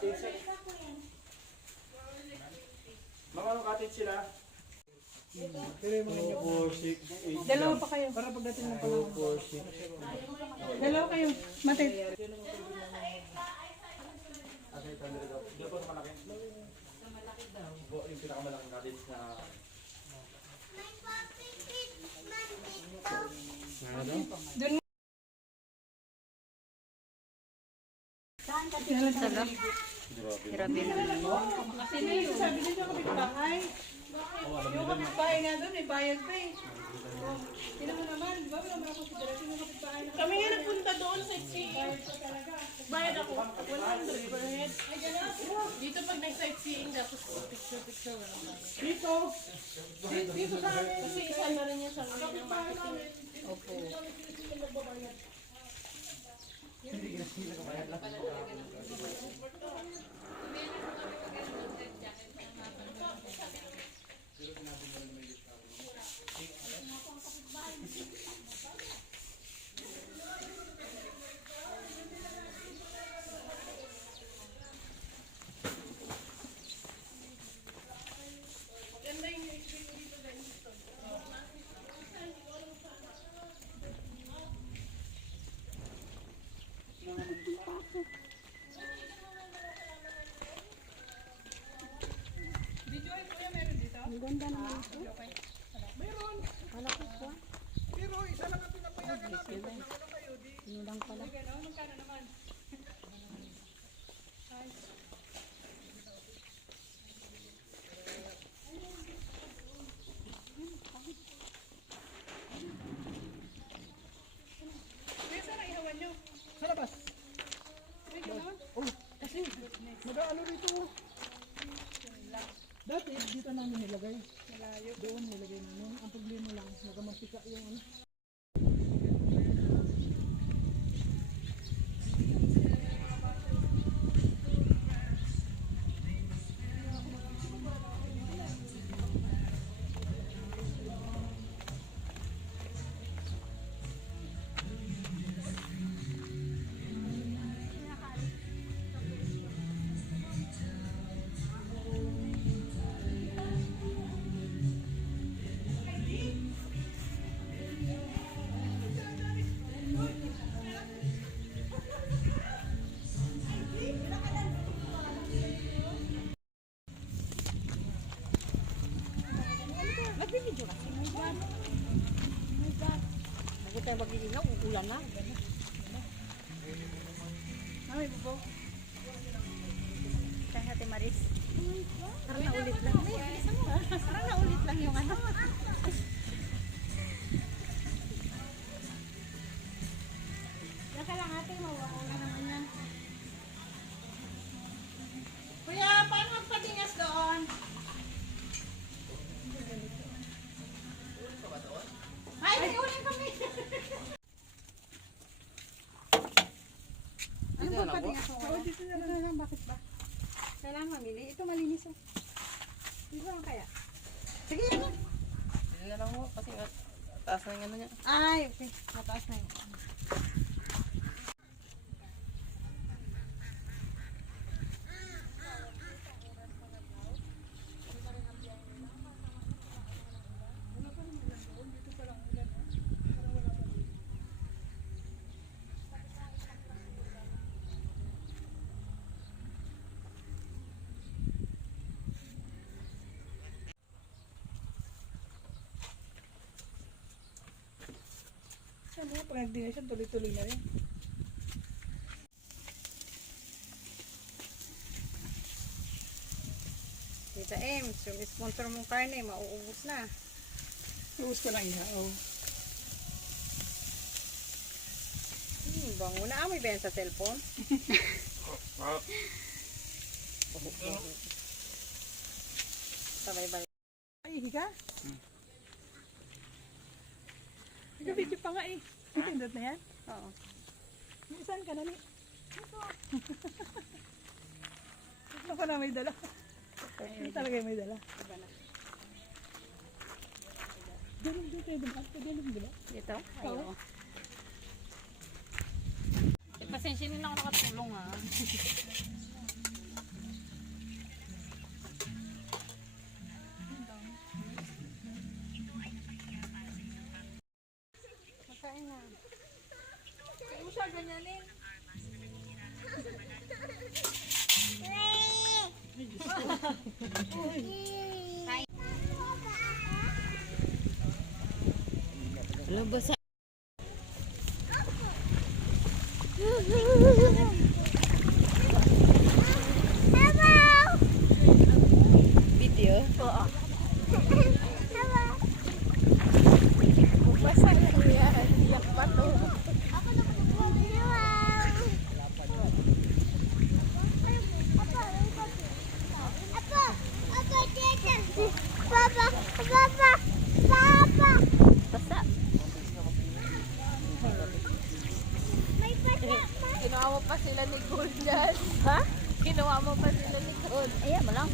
cottage. Mga anong cottage sila? 2, 4, 6, 8. Dalawa pa kayo para pagdating ng panahon. 2, 4, 6. Dalawa kayo. Matit. Hindi po malaki. Malaki daw. Yung pinakamalaking cottage na... Ano? Doon mo. Grabe naman. Kasi yung sabi nito kapitbahay. Yung kapitbahay nga doon, may bayad pa eh. Tignan mo naman, di ba? Wala mga konsiderasyon yung kapitbahay. Kami nga nagpunta doon sa sightseeing. Bayad ako. 100 per head. Dito pag nag-sightseeing, tapos picture-picture, walang bayad. Dito. Dito sa amin. Kasi isa na rin yan sa mga marketing. Opo. Sa labas. Oh, kasi mag-aano rito. Dati dito namin nilagay. Malayo. Doon nilagay namin. Ang problema lang, nagamampika yung ano. Nagbibidyo kasi. Oh my God. Oh my God. Bago tayo mag-iinaw, uulan na. Ay, bubo. Kaya Ate Maris. Parang naulit lang. Parang naulit lang yung ano. Laka lang ate, mawawala naman yan. Kuya, paano magpatingas doon? Ay, ulit kami! Ano ba patingas mo? Oh, dito na lang. Bakit ba? Kailangan mamili. Ito malinis oh. Di ba kaya? Sige, ano? Hindi na lang mo, kasi taas na yung ano niya. Ay, okay. Mataas na yun. Ano, pag nagdingay siya, tuloy-tuloy na rin. Tita Ems, yung sponsor mong karne, mauubos na. Ius ko lang ihaw. Bango na. Amoy ba yan sa cellphone? Sabay-bay. Ay, higa? Nag-video pa nga eh. Pindot na yan? Oo. Saan ka na ni? Ako na may dala. Hindi talaga may dala. Iba na. Ganun din kayo dumaan. Ganun din ba? Ito? Oo. Pasensya nyo na ako nakatulong ha. ganyanin. Alam ba sa... Video? Oo. Basa lang yan. Iyak pa to. Basa. Ginawa mo pa sila ni Gold dyan. Ha? Ginawa mo pa sila ni Gold. Ayan mo lang.